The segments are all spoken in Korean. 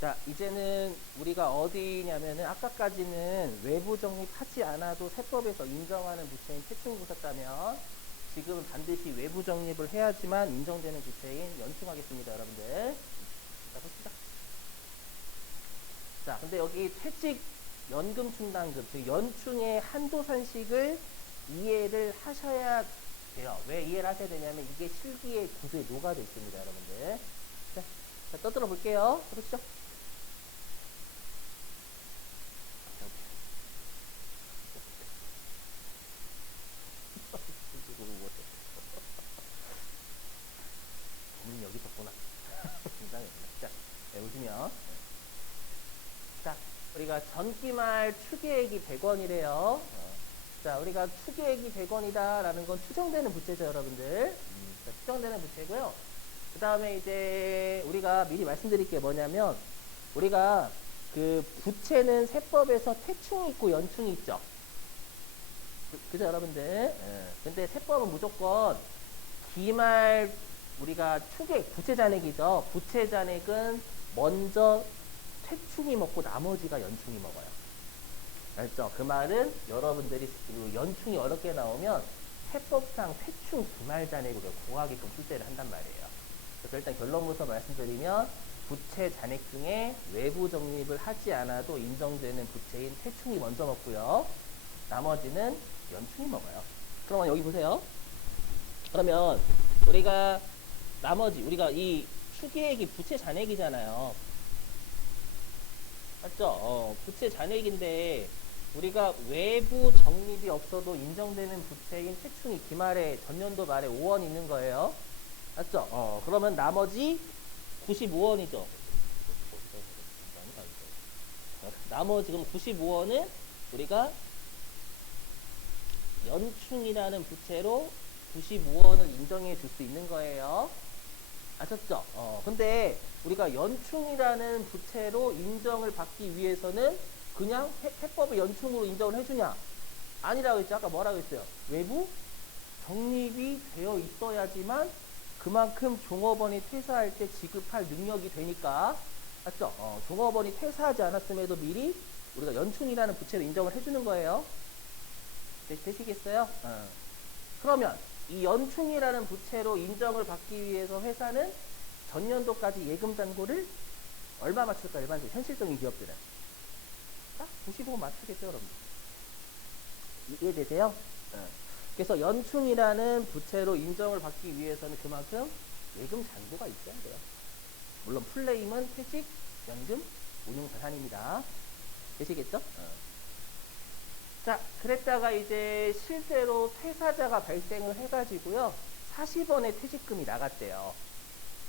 자, 이제는 우리가 어디냐면은 아까까지는 외부 정립하지 않아도 세법에서 인정하는 부채인 태충을 보셨다면 지금은 반드시 외부 정립을 해야지만 인정되는 부채인 연충하겠습니다, 여러분들. 자, 봅시다. 자, 근데 여기 퇴직 연금 충당금, 즉 연충의 한도 산식을 이해를 하셔야 돼요. 왜 이해를 하셔야 되냐면 이게 실기의 구조에 녹아져 있습니다, 여러분들. 자, 떠들어 볼게요. 그렇죠? 여기 있었구나. 굉장히 자, 네, 보시면 자, 우리가 전기말 추계액이 100원이래요. 자, 우리가 추계액이 100원이다 라는 건 추정되는 부채죠, 여러분들. 자, 추정되는 부채고요. 그 다음에 이제 우리가 미리 말씀드릴 게 뭐냐면 우리가 그 부채는 세법에서 태충이 있고 연충이 있죠. 그죠, 여러분들? 예. 근데 세법은 무조건 기말 우리가 추계 부채 잔액이죠. 부채 잔액은 먼저 퇴충이 먹고 나머지가 연충이 먹어요. 알죠? 그 말은 여러분들이 연충이 어렵게 나오면 해법상 퇴충 기말 잔액으로 구하게끔 출제를 한단 말이에요. 그래서 일단 결론부터 말씀드리면 부채 잔액 중에 외부 적립을 하지 않아도 인정되는 부채인 퇴충이 먼저 먹고요. 나머지는 연충이 먹어요. 그러면 여기 보세요. 그러면 우리가 나머지 우리가 이 추계액이 부채 잔액이잖아요. 맞죠? 부채 잔액인데 우리가 외부 적립이 없어도 인정되는 부채인 퇴충이 기말에 전년도 말에 5원 있는 거예요. 맞죠? 그러면 나머지 95원이죠. 나머지 그럼 95원은 우리가 연충이라는 부채로 95원을 인정해 줄 수 있는 거예요. 아셨죠? 근데 우리가 연충이라는 부채로 인정을 받기 위해서는 그냥 해법의 연충으로 인정을 해주냐? 아니라고 했죠. 아까 뭐라고 했어요? 외부 적립이 되어 있어야지만 그만큼 종업원이 퇴사할 때 지급할 능력이 되니까. 맞죠? 종업원이 퇴사하지 않았음에도 미리 우리가 연충이라는 부채로 인정을 해주는 거예요. 되시겠어요? 그러면 이 연충이라는 부채로 인정을 받기 위해서 회사는 전년도까지 예금 잔고를 얼마 맞출까? 일반적으로 현실적인 기업들은 딱 95 맞추겠죠, 여러분. 이해되세요? 그래서 연충이라는 부채로 인정을 받기 위해서는 그만큼 예금 잔고가 있어야 돼요. 물론 플레임은 퇴직, 연금, 운용자산입니다. 되시겠죠? 자, 그랬다가 이제 실제로 퇴사자가 발생을 해가지고요. 40원의 퇴직금이 나갔대요.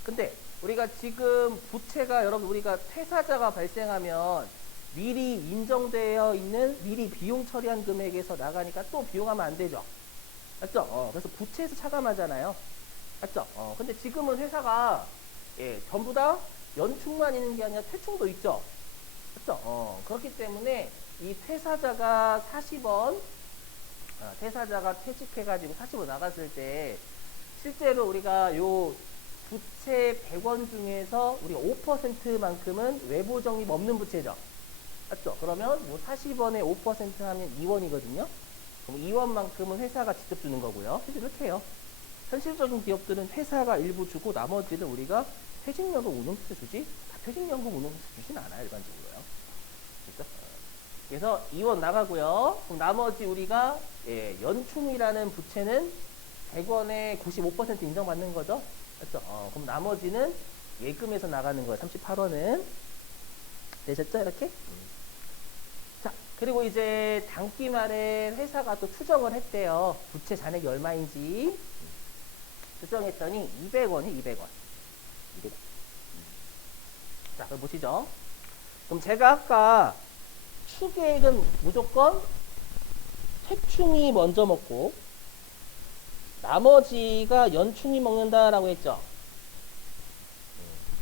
근데 우리가 지금 부채가 여러분 우리가 퇴사자가 발생하면 미리 인정되어 있는 미리 비용 처리한 금액에서 나가니까 또 비용하면 안 되죠. 맞죠? 그래서 부채에서 차감하잖아요. 맞죠? 근데 지금은 회사가 전부 다 연충만 있는 게 아니라 퇴충도 있죠. 맞죠? 그렇기 때문에 이 퇴사자가 40원, 퇴사자가 퇴직해가지고 40원 나갔을 때 실제로 우리가 요 부채 100원 중에서 우리가 5%만큼은 외부 적립 없는 부채죠. 맞죠? 그러면 뭐 40원에 5% 하면 2원이거든요. 그럼 2원만큼은 회사가 직접 주는 거고요. 이렇게 해요. 현실적인 기업들은 회사가 일부 주고 나머지는 우리가 퇴직연금 운용투자 주지? 다 퇴직연금 운용투자 주진 않아요, 일반적으로요. 그렇죠? 그래서 2원 나가고요. 그럼 나머지 우리가 연충이라는 부채는 100원에 95% 인정받는 거죠. 맞죠? 그럼 나머지는 예금에서 나가는 거예요. 38원은. 되셨죠? 이렇게? 자, 그리고 이제 당기 말에 회사가 또 추정을 했대요. 부채 잔액이 얼마인지. 추정했더니 200원이 200원. 200원. 자, 그럼 보시죠. 그럼 제가 아까 추계액은 무조건 퇴충이 먼저 먹고 나머지가 연충이 먹는다라고 했죠.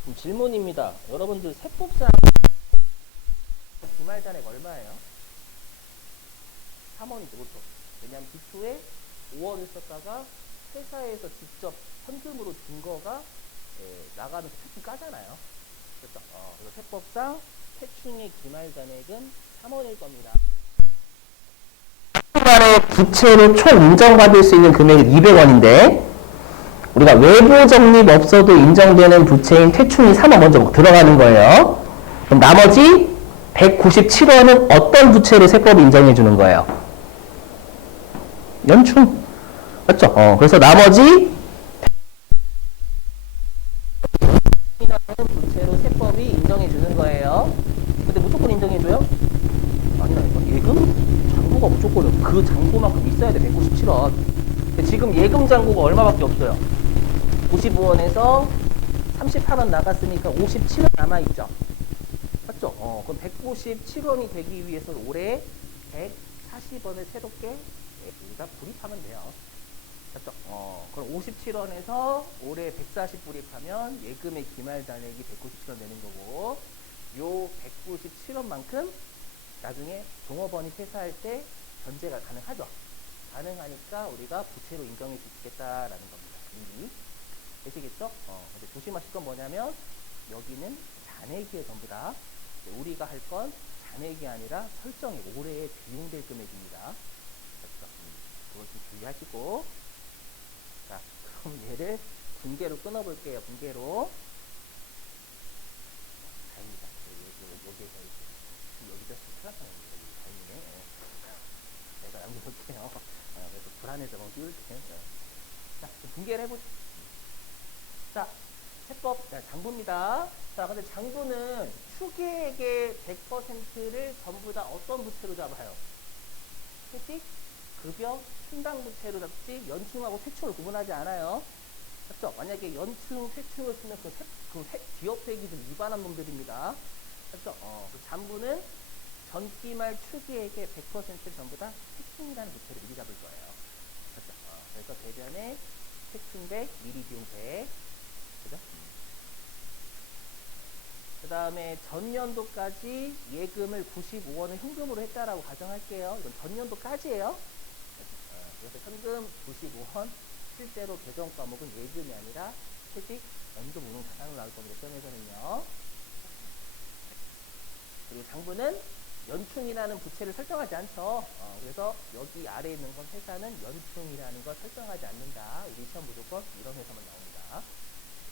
그럼 질문입니다. 여러분들 세법상 기말 잔액 얼마예요? 3원이죠. 그렇죠? 왜냐하면 기초에 5원을 썼다가 회사에서 직접 현금으로 준 거가 나가면서 퇴충 까잖아요. 됐죠? 그래서 세법상 태충의 기말 잔액은 3원일 겁니다. 만의 부채로 총 인정받을 수 있는 금액은 200원인데 우리가 외부 적립 없어도 인정되는 부채인 퇴충이 3원 먼저 들어가는 거예요. 그럼 나머지 197원은 어떤 부채로 세법이 인정해 주는 거예요? 연충. 맞죠? 그래서 나머지 부채로 세법이 인정해 주는 거예요. 근데 무조건 인정해 줘요? 아니라니까. 예금? 잔고가 무조건 그 잔고만큼 있어야 돼. 197원. 지금 예금 잔고가 얼마밖에 없어요? 95원에서 38원 나갔으니까 57원 남아있죠. 맞죠? 그럼 197원이 되기 위해서 올해 140원을 새롭게 우리가 불입하면 돼요. 맞죠? 그럼 57원에서 올해 140 불입하면 예금의 기말 잔액이 197원 되는 거고, 요 197원만큼 나중에 종업원이 퇴사할 때 변제가 가능하죠. 가능하니까 우리가 부채로 인정해 줄 수 있겠다라는 겁니다. 이미. 되시겠죠? 근데 조심하실 건 뭐냐면 여기는 잔액이에요. 전부 다. 우리가 할 건 잔액이 아니라 설정액, 올해에 비용될 금액입니다. 그렇죠? 그걸 좀 주의하시고, 자, 그럼 얘를 분계로 끊어볼게요. 분계로. 다행이다. 여기에서 여기도 탈락하는 거예요. 다행이네. 제가 남겨놓을게요. 그래서 불안해서 뭐 띄울게요. 자, 분계를 해보죠. 자, 해법, 장부입니다. 자, 근데 장부는 추계액의 100%를 전부 다 어떤 부채로 잡아요? 퇴직, 급여, 충당 부채로 잡지 연충하고 퇴충을 구분하지 않아요. 맞죠? 만약에 연충, 퇴충을 쓰면 기업 회계를 위반한 놈들입니다. 맞죠? 그 장부는 전기말 추계액의 100%를 전부 다 퇴충이라는 부채를 미리 잡을 거예요. 맞죠? 그래서 대변에 퇴충백, 미리 비용백. 그죠? 그 다음에 전년도까지 예금을 95원을 현금으로 했다라고 가정할게요. 이건 전년도까지예요. 그래서 현금 95원, 실제로 계정 과목은 예금이 아니라 퇴직, 연금, 운용, 자산으로 나올 겁니다. 시험에서는요. 그리고 장부는 연충이라는 부채를 설정하지 않죠. 그래서 여기 아래에 있는 건 회사는 연충이라는 걸 설정하지 않는다. 우리 시험 무조건 이런 회사만 나옵니다.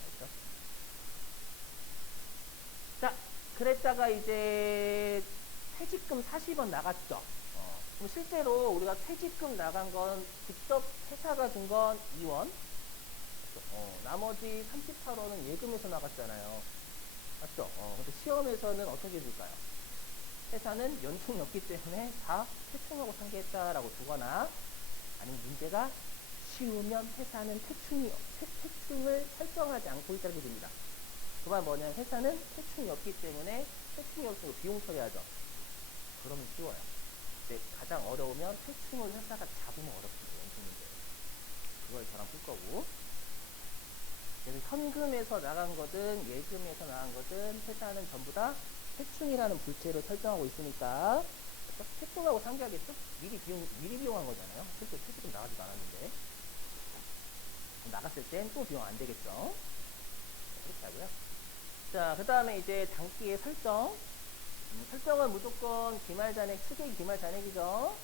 알죠? 자, 그랬다가 이제 퇴직금 40원 나갔죠. 그럼 실제로 우리가 퇴직금 나간 건 직접 회사가 준 건 2원. 나머지 38원은 예금에서 나갔잖아요. 맞죠? 근데 시험에서는 어떻게 줄까요? 회사는 연충이었기 때문에 다 퇴충하고 상계했다라고 두거나, 아니면 문제가 쉬우면 회사는 퇴충을 설정하지 않고 있다고 줍니다. 그 말 뭐냐면 회사는 퇴충이 없기 때문에 퇴충이 없으면 비용 처리하죠. 그러면 쉬워요. 근데 가장 어려우면 퇴충을 회사가 잡으면 어렵습니다. 연충 문제. 그걸 저랑 풀 거고. 그래서 현금에서 나간 거든 예금에서 나간 거든 회사는 전부 다 퇴충이라는 부채로 설정하고 있으니까 퇴충하고 상계하겠죠? 미리 비용한 거잖아요. 실제 퇴직금 나가지도 않았는데. 나갔을 땐 또 비용 안 되겠죠? 그렇게 하고요. 자, 그 다음에 이제 장기의 설정. 설정은 무조건 기말잔액, 추계 기말잔액이죠.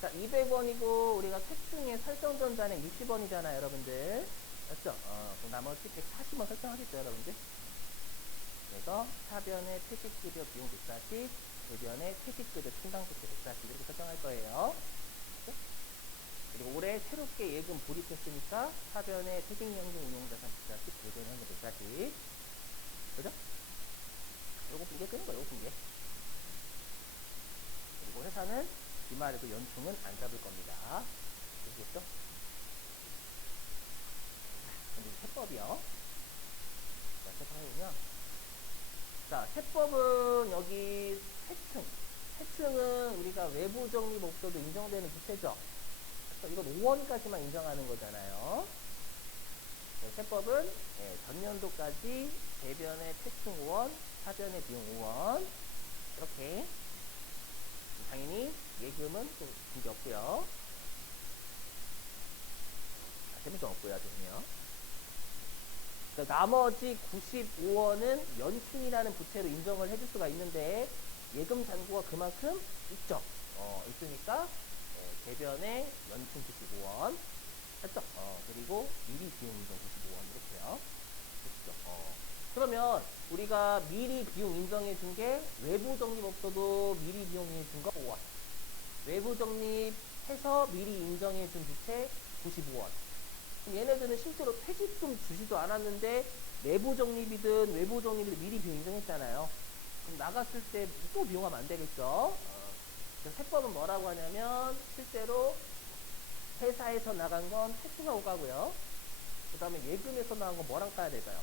자, 200원이고 우리가 퇴충에 설정전 잔액 60원이잖아요, 여러분들. 맞죠? 그럼 나머지 140원 설정하겠죠, 여러분들. 그래서 사변의 퇴직급여 비용 140, 대변의 퇴직급여 충당부채 140 이렇게 설정할 거예요. 그렇죠? 그리고 올해 새롭게 예금 불입했으니까 사변의 퇴직연금 운용자산 140, 대변의 현금 140. 그죠? 요거 분계 끄는 거예요, 요거 분계. 그리고 회사는 기말에도 연충은 안 잡을 겁니다. 아시겠죠? 근데 세법이요. 자, 세법 해보면. 자, 세법은 여기 세층. 세층은 우리가 외부 적립 없어도 인정되는 부채죠. 이건 5원까지만 인정하는 거잖아요. 네, 세법은 전년도까지 대변의 퇴충 5원, 사변의 비용 5원. 이렇게. 당연히 예금은 또 문제 없고요. 세무점 없고요. 죄송해요. 나머지 95원은 연충이라는 부채로 인정을 해줄 수가 있는데 예금 잔고가 그만큼 있죠. 있으니까 대변에 연충 95원 했죠. 그리고 미리 비용 인정 95원 이렇게요. 그렇죠. 그러면 우리가 미리 비용 인정해 준 게 외부 적립 없어도 미리 비용 인정해 준 거 5원. 외부 적립해서 미리 인정해 준 부채 95원. 그럼 얘네들은 실제로 퇴직금 주지도 않았는데 내부 적립이든 외부 적립이든 미리 비용 인정했잖아요. 그럼 나갔을 때 또 비용하면 안 되겠죠. 그래서 세법은 뭐라고 하냐면 실제로 회사에서 나간 건 퇴출하고 가고요. 그 다음에 예금에서 나간 건 뭐랑 까야 될까요?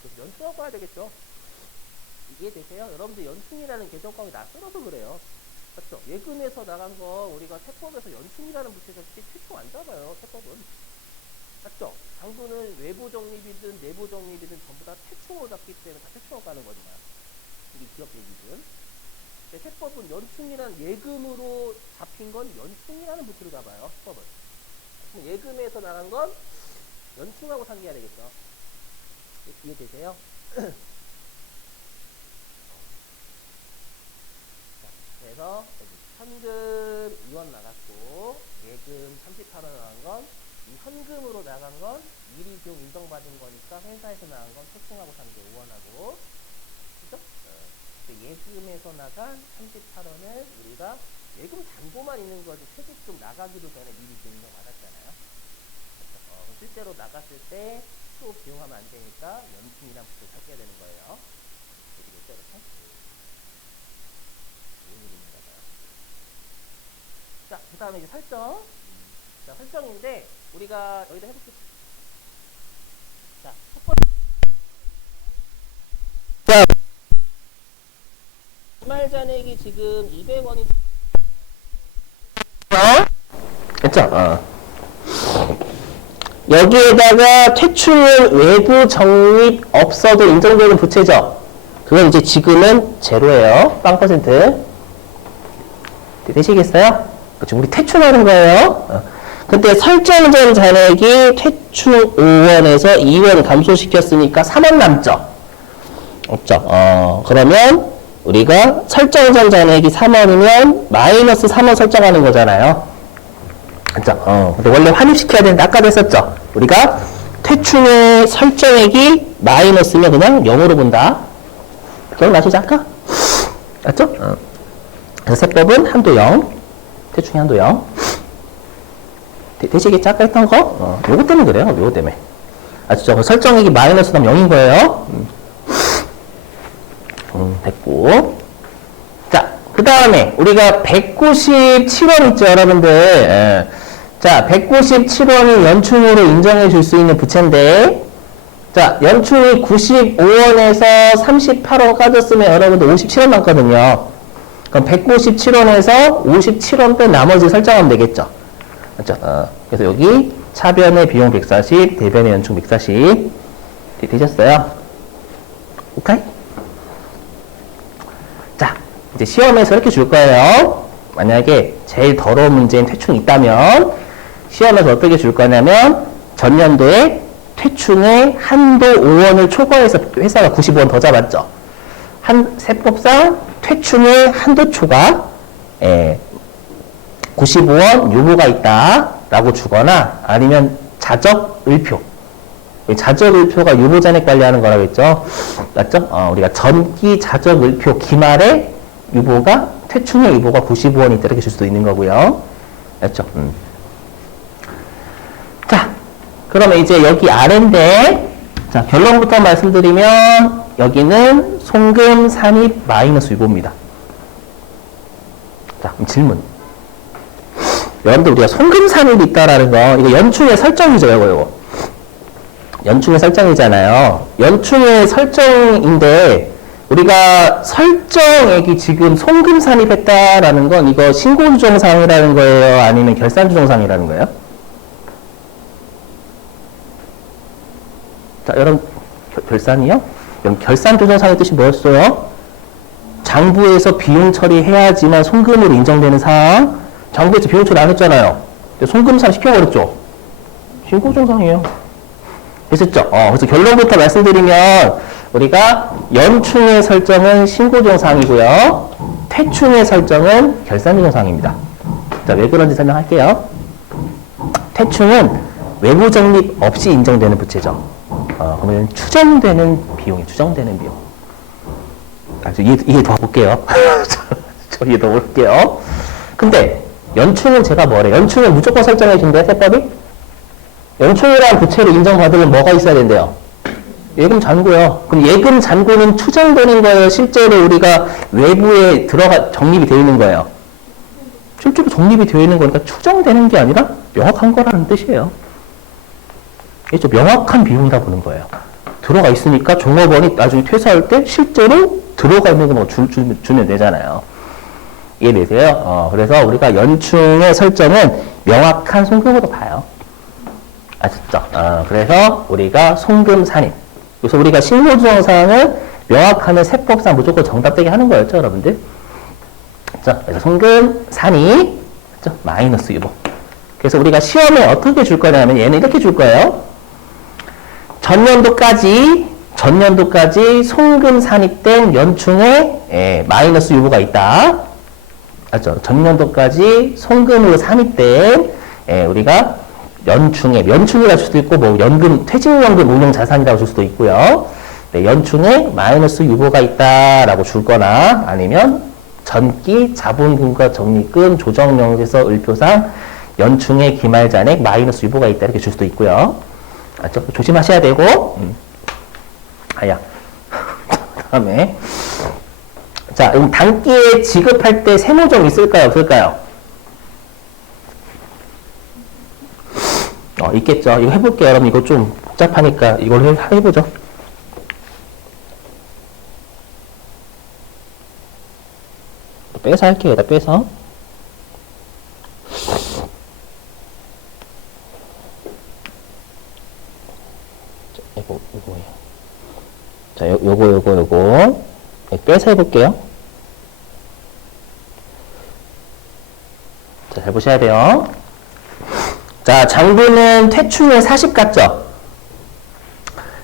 그래서 연충하고 가야 되겠죠. 이해되세요? 여러분들 연충이라는 개정법이 낯설어서 그래요. 맞죠? 예금에서 나간 거 우리가 세법에서 연충이라는 부채에서 퇴충 안 잡아요. 세법은. 맞죠? 장부는 외부 적립이든 내부 적립이든 전부 다 퇴충으로 잡기 때문에 다 퇴충으로 가는 거지만 이게 기업 얘기든. 세법은 연충이라는 예금으로 잡힌 건 연충이라는 부채로 잡아요. 세법은. 예금에서 나간 건 연충하고 상기해야 되겠죠. 이해되세요? 그래서 현금 2원 나갔고 예금 38원 나간 건 이 현금으로 나간 건 미리 비용 인정받은 거니까 회사에서 나간 건 퇴충하고 상계 5원하고 그죠? 예금에서 나간 38원은 우리가 예금 잔고만 있는 거지 퇴직금 나가기도 전에 미리 비용 인정 받았잖아요. 실제로 나갔을 때 또 비용하면 안 되니까 연충이랑 부채 살펴야 되는 거예요. 되겠죠, 이렇게? 자, 그 다음에 이제 설정. 자, 설정인데, 우리가 여기다 해볼게요. 자, 첫 번째. 주말 잔액이 지금 200원이. 됐죠? 여기에다가 퇴출 외부 적립 없어도 인정되는 부채죠. 그건 이제 지금은 제로예요. 빵 퍼센트. 되시겠어요? 그렇죠. 우리 퇴출하는 거예요. 근데 설정전 잔액이 퇴출 5원에서 2원 감소시켰으니까 3원 남죠. 없죠. 그러면 우리가 설정전 잔액이 3원이면 마이너스 3원 설정하는 거잖아요. 그죠? 근데 원래 환입시켜야 되는데 아까도 했었죠. 우리가 퇴출의 설정액이 마이너스면 그냥 0으로 본다. 기억나시죠? 아까? 맞죠? 그래서 세법은 한도 0, 퇴충의 한도 0. 되시겠죠? 아까 했던 거? 요거 때문에 그래요. 요거 때문에. 아시죠? 설정액이 마이너스 나면 0인 거예요. 됐고. 자, 그 다음에 우리가 197원 있죠, 여러분들. 자, 197원이 연충으로 인정해 줄 수 있는 부채인데, 자, 연충이 95원에서 38원 까졌으면 여러분들 57원 남거든요. 그럼 197원에서 57원 뺀 나머지 설정하면 되겠죠. 맞죠? 그래서 여기 차변의 비용 140, 대변의 연충 140. 되셨어요? 오케이? 자, 이제 시험에서 이렇게 줄 거예요. 만약에 제일 더러운 문제인 퇴충이 있다면, 시험에서 어떻게 줄 거냐면, 전년도에 퇴충의 한도 5원을 초과해서 회사가 95원 더 잡았죠. 세법상 퇴충의 한도 초과, 95원 유보가 있다라고 주거나, 아니면 자적을표. 자적을표가 유보잔액 관리하는 거라고 했죠. 맞죠? 우리가 전기 자적을표 기말에 유보가, 퇴충의 유보가 95원이 이렇게 줄 수도 있는 거고요. 맞죠? 자, 그러면 이제 여기 아래인데, 자, 결론부터 말씀드리면, 여기는 송금 산입 마이너스 유보입니다. 자, 그럼 질문. 여러분들 우리가 송금 산입이 있다라는 거, 이거 연충의 설정이죠, 이거. 연충의 설정이잖아요. 연충의 설정인데, 우리가 설정액이 지금 송금 산입했다라는 건 이거 신고조정사항이라는 거예요? 아니면 결산조정사항이라는 거예요? 자, 여러분, 결산이요? 그럼 결산조정사항의 뜻이 뭐였어요? 장부에서 비용 처리해야지만 송금으로 인정되는 사항. 장부에서 비용 처리 안 했잖아요. 송금산 시켜버렸죠? 신고조정사항이에요. 됐었죠? 그래서 결론부터 말씀드리면 우리가 연충의 설정은 신고정사항이고요. 퇴충의 설정은 결산조정사항입니다. 자, 왜 그런지 설명할게요. 퇴충은 외부 적립 없이 인정되는 부채죠. 그러면 추정되는 비용이 추정되는 비용. 이해 더 볼게요. 저 이해 더 볼게요. 근데 연충은 제가 뭐래? 연충은 무조건 설정해 준대, 세법이? 연충이라는 부채로 인정받으면 뭐가 있어야 된대요? 예금 잔고요. 그럼 예금 잔고는 추정되는 거예요? 실제로 우리가 외부에 적립이 되어 있는 거예요? 실제로 적립이 되어 있는 거니까 추정되는 게 아니라 명확한 거라는 뜻이에요. 이게 좀 명확한 비용이라 보는 거예요. 들어가 있으니까 종업원이 나중에 퇴사할 때 실제로 들어가 있는 거 주면 되잖아요. 이해되세요? 그래서 우리가 연충의 설정은 명확한 송금으로 봐요. 아셨죠? 그래서 우리가 송금 산입. 그래서 우리가 신고조정사항은 명확하면 세법상 무조건 정답되게 하는 거였죠, 여러분들? 그렇죠? 그래서 송금 산입, 그렇죠? 마이너스 유보. 그래서 우리가 시험에 어떻게 줄 거냐면 얘는 이렇게 줄 거예요. 전년도까지 송금 산입된 연충에 마이너스 유보가 있다. 맞죠? 전년도까지 송금으로 산입된 우리가 연충이라 줄 수도 있고 뭐 연금 퇴직연금 운용 자산이라고 줄 수도 있고요. 네, 연충에 마이너스 유보가 있다라고 줄거나 아니면 전기 자본금과 적립금 조정명세서 을표상 연충의 기말 잔액 마이너스 유보가 있다 이렇게 줄 수도 있고요. 맞죠? 조심하셔야 되고. 다음에 자, 그럼 단기에 지급할 때 세무정 있을까요? 없을까요? 있겠죠. 이거 해볼게요. 여러분 이거 좀 복잡하니까 이걸 해보죠. 빼서 할게요. 여기다 빼서. 이거예요. 자, 요거. 빼서 해볼게요. 자, 잘 보셔야 돼요. 자, 장부는 퇴충을 40 같죠?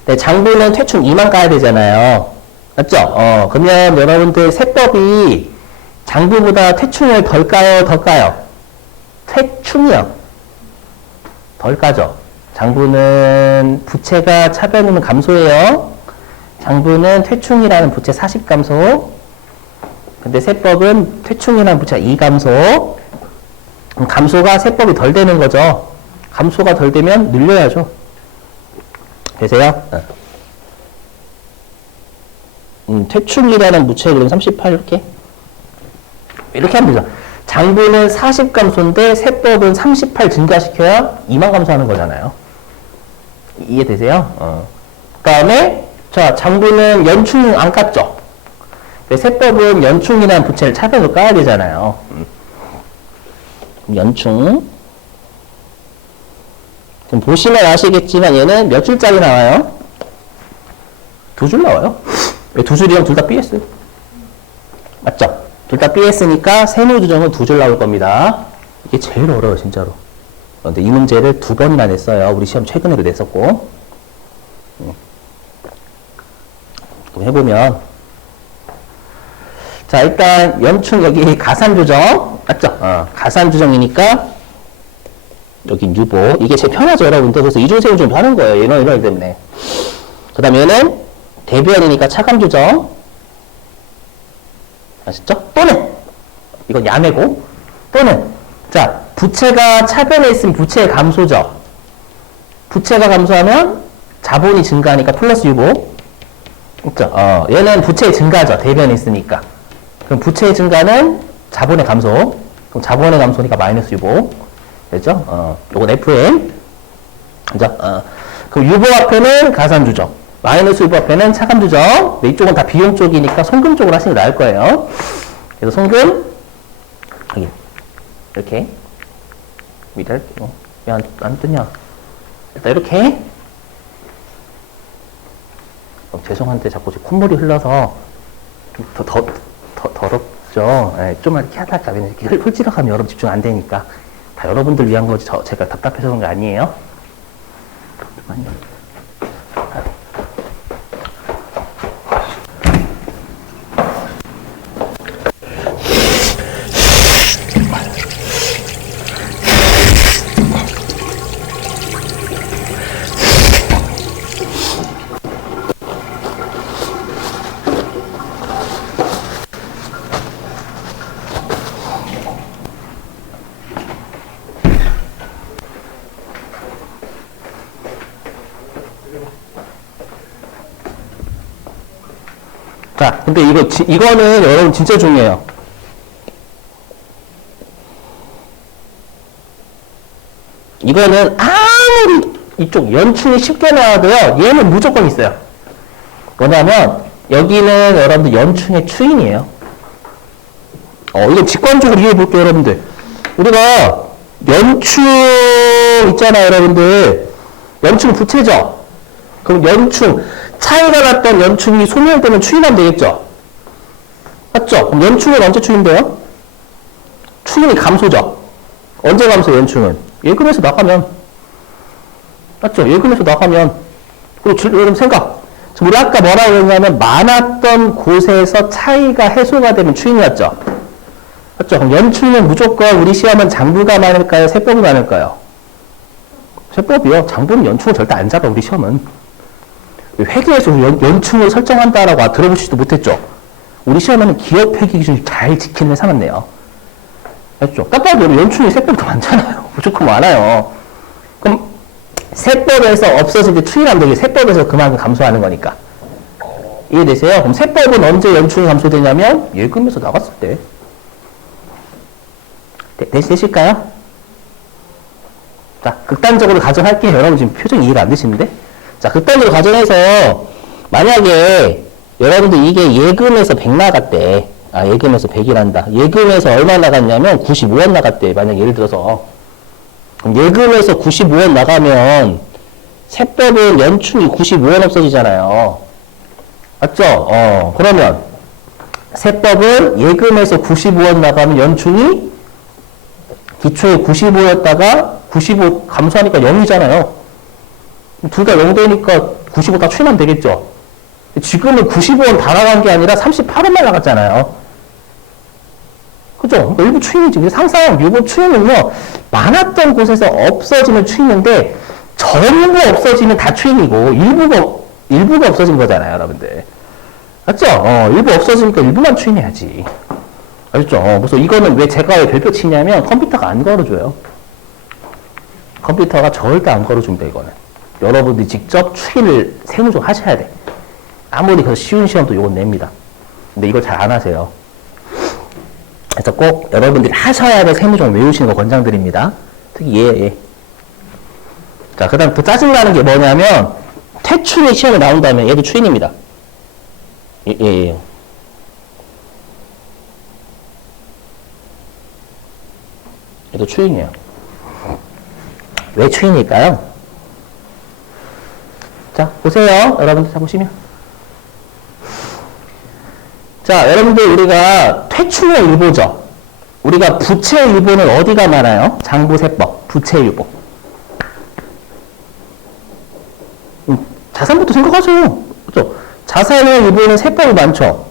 네, 장부는 퇴충 2만 까야 되잖아요. 맞죠? 그러면 여러분들 세법이 장부보다 퇴충을 덜 까요, 더 까요? 퇴충이요. 덜 까죠? 장부는 부채가 차변이면 감소해요. 장부는 퇴충이라는 부채 40 감소. 근데 세법은 퇴충이라는 부채 2 감소. 감소가 세법이 덜 되는 거죠. 감소가 덜 되면 늘려야죠. 되세요? 퇴충이라는 부채 그럼 38 이렇게 하면 되죠. 장부는 40 감소인데 세법은 38 증가시켜야 2만 감소하는 거잖아요. 이해되세요? 그 다음에 자, 장부는 연충 안 깠죠? 세법은 연충이라는 부채를 차별로 까야 되잖아요. 연충. 그럼 보시면 아시겠지만 얘는 몇 줄짜리 나와요? 2줄 나와요. 왜 2줄이랑 둘 다 BS? 맞죠? 둘 다 BS니까 세무조정은 2줄 나올 겁니다. 이게 제일 어려워요, 진짜로. 근데 이 문제를 2번이나 냈어요. 우리 시험 최근에도 냈었고. 그럼 해보면. 자, 일단 연충 여기 가산조정. 맞죠? 가산조정이니까 여기 유보. 이게 제일 편하죠, 여러분들. 그래서 이중세율 좀 하는 거예요. 이런 때문에. 그 다음에 얘는 대변이니까 차감조정. 아시죠? 또는 이건 야매고 또는 자, 부채가 차변에 있으면 부채의 감소죠. 부채가 감소하면 자본이 증가하니까 플러스 유보. 그렇죠? 얘는 부채의 증가죠. 대변에 있으니까. 그럼 부채의 증가는 자본의 감소. 그럼 자본의 감소니까 마이너스 유보. 됐죠? 요건 FM. 그죠? 그럼 유보 앞에는 가산조정. 마이너스 유보 앞에는 차감조정. 네, 이쪽은 다 비용 쪽이니까 송금 쪽으로 하시는 게 나을 거예요. 그래서 송금, 여기. 이렇게. 왜 안 뜨냐? 일단 이렇게. 죄송한데 자꾸 콧물이 흘러서 좀 더럽죠. 네, 좀만 이렇게 하다가 이렇게 훌쩍하면 여러분 집중 안 되니까. 다 여러분들 위한 거지 제가 답답해서 그런 게 아니에요. 자, 근데 이거는 여러분 진짜 중요해요. 이거는 아무리 이쪽 연충이 쉽게 나와도요, 얘는 무조건 있어요. 뭐냐면, 여기는 여러분들 연충의 추인이에요. 이거 직관적으로 이해해 볼게요, 여러분들. 우리가 연충 있잖아요, 여러분들. 연충 부채죠? 그럼 연충, 차이가 났던 연충이 소멸되면 추인하면 되겠죠? 맞죠? 그럼 연충은 언제 추인돼요? 추인이 감소죠? 언제 감소, 연충은? 예금에서 나가면. 맞죠? 예금에서 나가면. 그리고 여러분 생각. 우리 아까 뭐라고 했냐면, 많았던 곳에서 차이가 해소가 되면 추인이었죠? 맞죠? 그럼 연충은 무조건 우리 시험은 장부가 많을까요? 세법이 많을까요? 세법이요. 장부는 연충을 절대 안 잡아, 우리 시험은. 회계에서 연충을 설정한다라고 들어보시지도 못했죠? 우리 시험에는 기업 회계 기준을 잘 지키는 회사만 내요. 맞죠? 딱 봐도 연충이 세법이 더 많잖아요. 무조건 많아요. 그럼 세법에서 없어질 때 추인하면 되게 세법에서 그만큼 감소하는 거니까. 이해되세요? 그럼 세법은 언제 연충이 감소되냐면 예금에서 나갔을 때. 되실까요? 자, 극단적으로 가정할게요. 여러분 지금 표정 이해가 안 되시는데? 자, 극단적으로 가정해서 만약에 여러분들 이게 예금에서 100 나갔대. 예금에서 100이란다. 예금에서 얼마 나갔냐면 95원 나갔대. 만약 예를 들어서. 그럼 예금에서 95원 나가면 세법은 연충이 95원 없어지잖아요. 맞죠? 그러면 세법은 예금에서 95원 나가면 연충이 기초에 95였다가 95 감소하니까 0이잖아요. 둘 다 0 되니까 95 다 추인하면 되겠죠. 지금은 95원 다 나간 게 아니라 38원만 나갔잖아요. 그죠? 그러니까 일부 추인이지. 그래서 항상 이번 추인은요, 많았던 곳에서 없어지면 추인인데, 전부 없어지면 다 추인이고, 일부가 없어진 거잖아요, 여러분들. 맞죠? 일부 없어지니까 일부만 추인해야지. 알죠? 그래서 이거는 왜 제가 왜 별표 치냐면, 컴퓨터가 안 걸어줘요. 컴퓨터가 절대 안 걸어줍니다, 이거는. 여러분들이 직접 추인을 세무적 하셔야 돼. 아무리 그 쉬운 시험도 이건 냅니다. 근데 이걸 잘 안 하세요. 그래서 꼭 여러분들이 하셔야 될 세무적 외우시는 거 권장드립니다. 특히 예. 자, 그 다음 더 짜증나는 게 뭐냐면, 퇴출이 시험에 나온다면 얘도 추인입니다. 예. 얘도 추인이에요. 왜 추인일까요? 자, 보세요. 여러분들 다 보시면. 자, 여러분들 우리가 퇴출의 유보죠. 우리가 부채 유보는 어디가 많아요? 장부세법, 부채 유보. 자산부터 생각하세요. 그죠? 자산의 유보는 세법이 많죠.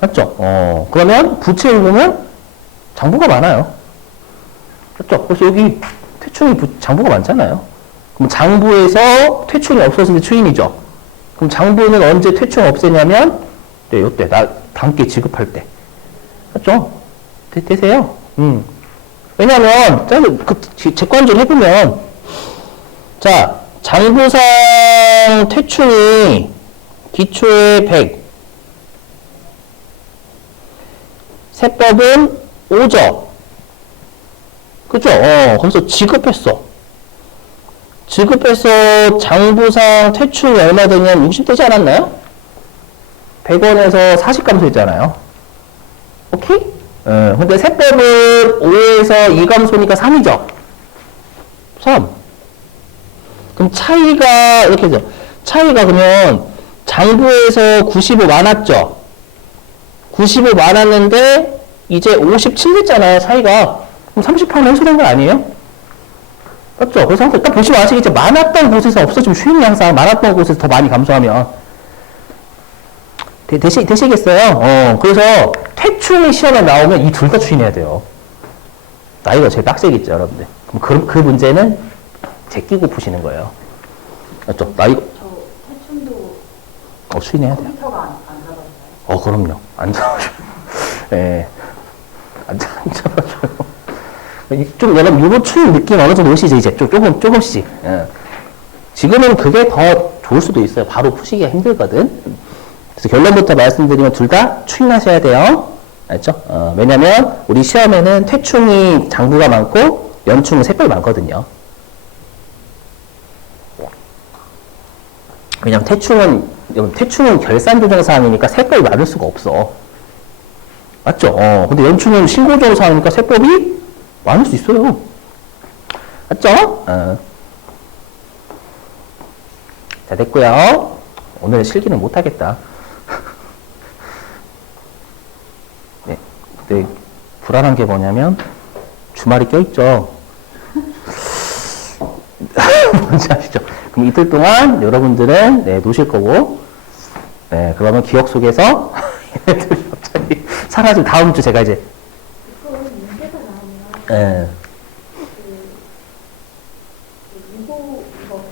맞죠? 그러면 부채 유보는 장부가 많아요. 맞죠? 그래서 여기 퇴출이 장부가 많잖아요. 그럼 장부에서 퇴출이 없어진 게 추인이죠. 그럼 장부는 언제 퇴출 없애냐면 네, 요때 당께 지급할 때. 맞죠? 되세요? 왜냐면 객관적으로 해보면 자, 장부상 퇴출이 기초에 100 세법은 5죠. 그죠? 그래서 지급해서 장부상 퇴출이 얼마 되냐면 60 되지 않았나요? 100원에서 40 감소했잖아요. 오케이? 근데 세법은 5에서 2 감소니까 3이죠? 3. 그럼 차이가, 이렇게 되죠. 차이가 그러면 장부에서 95 많았죠? 95 많았는데, 이제 57 됐잖아요, 차이가. 그럼 30%는 해소된 거 아니에요? 맞죠? 그래서 항상 딱 보시면 아시겠죠? 많았던 곳에서 없어지면 쉬운이 항상 많았던 곳에서 더 많이 감소하면. 되시겠어요? 그래서 퇴출이 시험에 나오면 이 둘 다 추인해야 돼요. 이거 제일 빡세겠죠, 여러분들. 그럼 그 문제는 제끼고 푸시는 거예요. 맞죠? 이거. 저 퇴출도 추인해야 돼요. 컴퓨터가 안 잡아줘요? 그럼요. 안 잡아줘요. 예. 안 잡아줘요. 좀 여러분 유보 추인 느낌 어느 정도 오시죠? 이제 조금씩. 예. 지금은 그게 더 좋을 수도 있어요. 바로 푸시기가 힘들거든. 그래서 결론부터 말씀드리면 둘 다 추인하셔야 돼요. 알죠? 왜냐면 우리 시험에는 퇴충이 장부가 많고 연충은 세법이 많거든요. 왜냐면 퇴충은 결산 조정 사항이니까 세법이 많을 수가 없어. 맞죠? 근데 연충은 신고 조정 사항이니까 세법이 많을 수 있어요. 맞죠? 자, 됐고요. 오늘 실기는 못하겠다. 네, 근데 불안한 게 뭐냐면 주말이 껴있죠. 뭔지 아시죠? 그럼 이틀 동안 여러분들은 네, 노실 거고, 네, 그러면 기억 속에서 얘네들이 갑자기 사라지면 다음 주 제가 이제 그거 문제가 나오면 네, 이거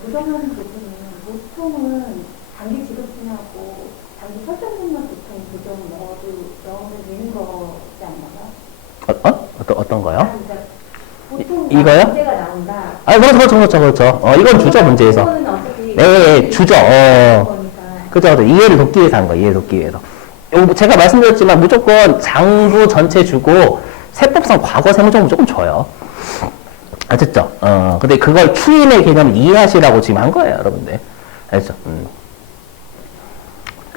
조정하는 부분은 보통은 단기 지급분하고 단기 설정분만 보통 조정 넣으면 되는 거지 않나요? 어떤 거요? 그러니까 보통 이거요? 문제가 나온다. 아, 그렇죠. 이건 주죠, 문제에서. 이거는 어차피 네, 주죠. 거니까. 그죠. 이해를 돕기 위해서 한 거예요. 이해를 돕기 위해서. 요거 제가 말씀드렸지만 무조건 장부 전체 주고 세법상 과거 세무적 무조건 줘요. 아셨죠? 근데 그걸 추인의 개념을 이해하시라고 지금 한 거예요, 여러분들. 알죠?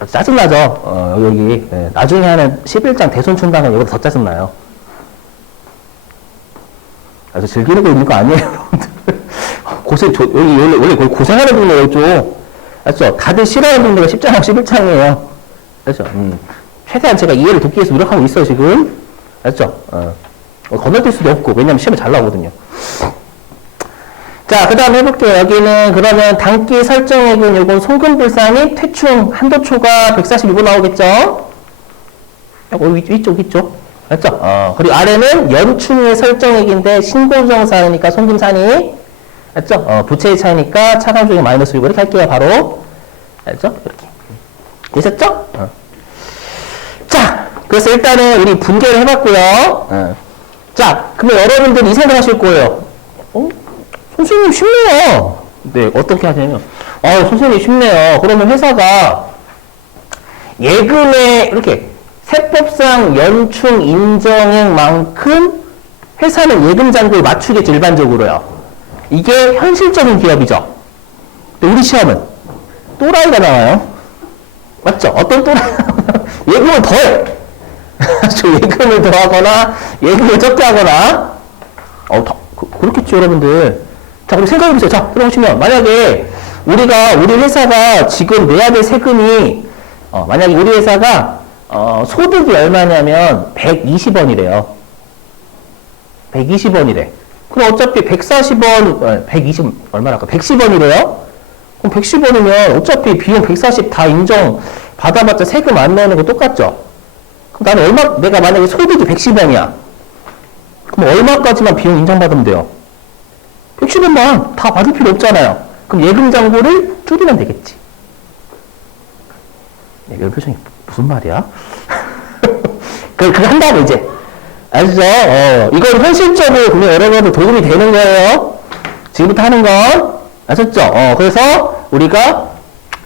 짜증나죠? 여기. 네, 나중에 하는 11장 대손충당은 여기보다 더 짜증나요. 그래서 즐기는 거 있는 거 아니에요, 여러분들. 여기 원래 거의 고생하는 동네예요, 좀. 알죠? 다들 싫어하는 동네가 10장하고 11장이에요. 알죠? 최대한 제가 이해를 돕기 위해서 노력하고 있어요, 지금. 알죠? 건너뛸 수도 없고, 왜냐면 시험에 잘 나오거든요. 자, 그 다음 해볼게요. 여기는 그러면 단기 설정액은 요건 송금불상이 퇴충 한도초가 146원 나오겠죠? 위쪽. 알죠? 그리고 아래는 연충의 설정액인데 신고조정사니까 송금산이. 알죠? 부채의 차이니까 차감조정 마이너스 6 이렇게 할게요, 바로. 알죠? 이렇게. 되셨죠? 자, 그래서 일단은 우리 분개를 해봤고요. 자, 그러면 여러분들이 이 생각하실 거예요. 선생님 쉽네요. 네, 어떻게 하냐면, 선생님 쉽네요. 그러면 회사가 예금에 이렇게 세법상 연충 인정액만큼 회사는 예금 잔고를 맞추겠죠, 일반적으로요. 이게 현실적인 기업이죠. 근데 우리 시험은 또라이가 나와요. 맞죠? 어떤 또라이가 나와요? 예금을 더해. 예금을 더하거나 예금을 적게 하거나 그렇겠죠, 여러분들. 자, 그럼 생각해보세요. 자, 들어보시면 만약에 우리 회사가 지금 내야 될 세금이 만약에 우리 회사가 소득이 얼마냐면 120원이래요. 120원이래. 그럼 어차피 140원, 120, 얼마랄까? 110원이래요? 그럼 110원이면 어차피 비용 140 다 인정 받아봤자 세금 안 내는 거 똑같죠? 그럼 나는 내가 만약에 소득이 110원이야. 그럼 얼마까지만 비용 인정받으면 돼요? 110원만 다 받을 필요 없잖아요. 그럼 예금 잔고를 줄이면 되겠지. 열 표정이 무슨 말이야? 그거 한다고 이제. 아시죠? 이건 현실적으로 그냥 여러분들 도움이 되는 거예요. 지금부터 하는 건. 아셨죠? 그래서 우리가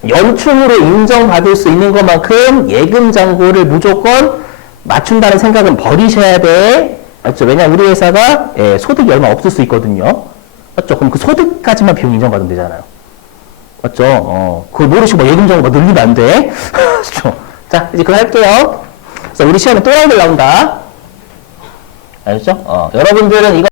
연충으로 인정받을 수 있는 것만큼 예금 잔고를 무조건 맞춘다는 생각은 버리셔야 돼. 맞죠? 왜냐면 우리 회사가 소득이 얼마 없을 수 있거든요. 맞죠? 그럼 그 소득까지만 비용 인정받으면 되잖아요. 맞죠? 그걸 모르시고 예금 잔고 늘리면 안 돼. 그렇죠? 자, 이제 그거 할게요. 그래서 우리 시험에 또라이들 나온다. 알죠? 여러분들은 이거